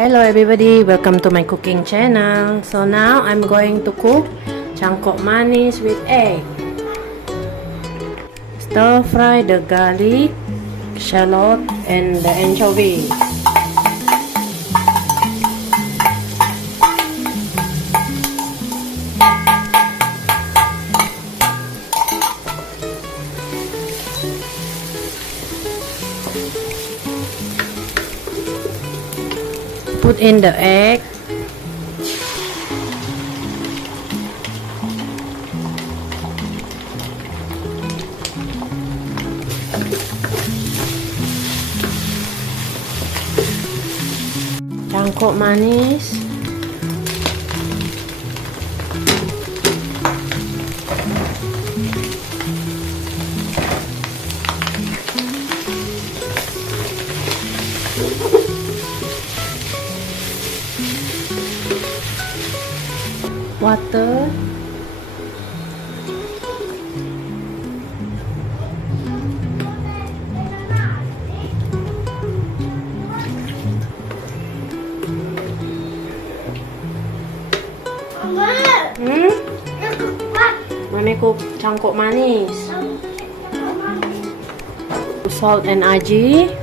Hello everybody, welcome to my cooking channel. So now I'm going to cook Cangkuk Manis with egg. Stir fry the garlic, shallot and the anchovy. Put in the egg. Cangkuk manis. Water. Mami cook cangkuk manis. Salt and aji.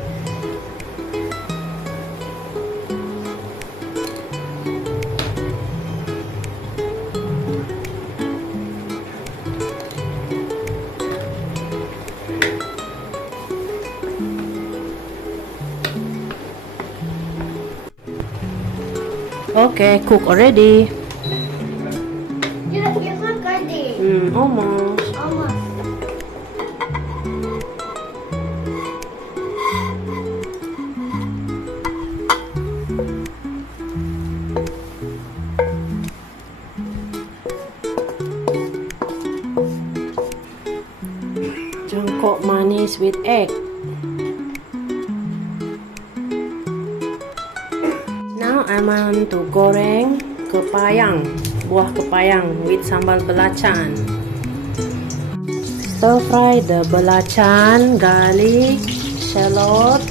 Okay, cook already. You cook already? Almost. Cangkuk manis with egg. Now I want to goreng kepayang, buah kepayang with sambal belacan. Stir fry the belacan, garlic, shallot,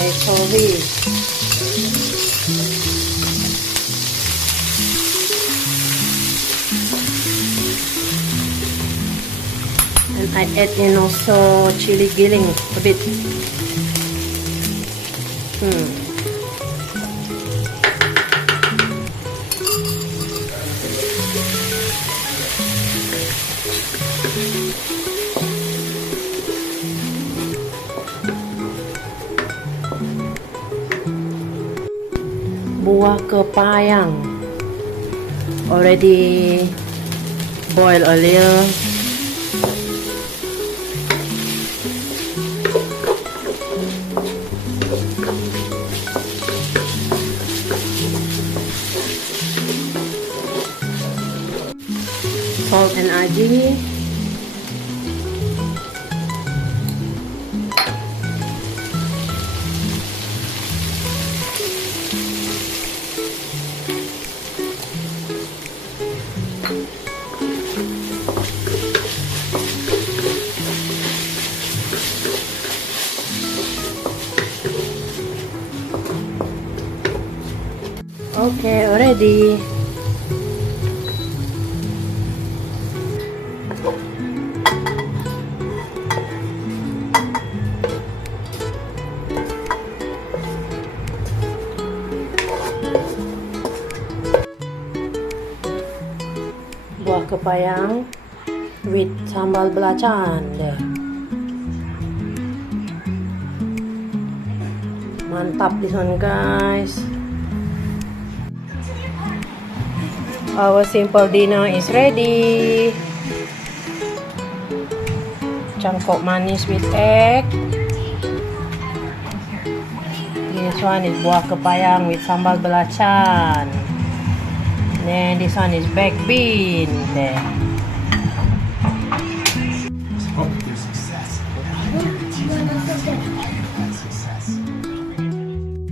anchovy. And I add in also chili giling a bit. Buah kepayang already boil a little. Salt and aji. Okay, already. Buah kepayang with sambal belacan deh. Mantap this one, guys. Our simple dinner is ready. Cangkuk manis with egg. This one is buah kepayang with sambal belacan. Then this one is baked bean. There.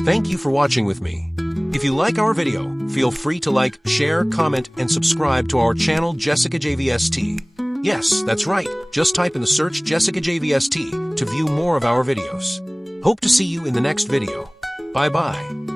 Thank you for watching with me. If you like our video, feel free to like, share, comment, and subscribe to our channel Jessicajvst. Yes, that's right. Just type in the search Jessicajvst to view more of our videos. Hope to see you in the next video. Bye bye.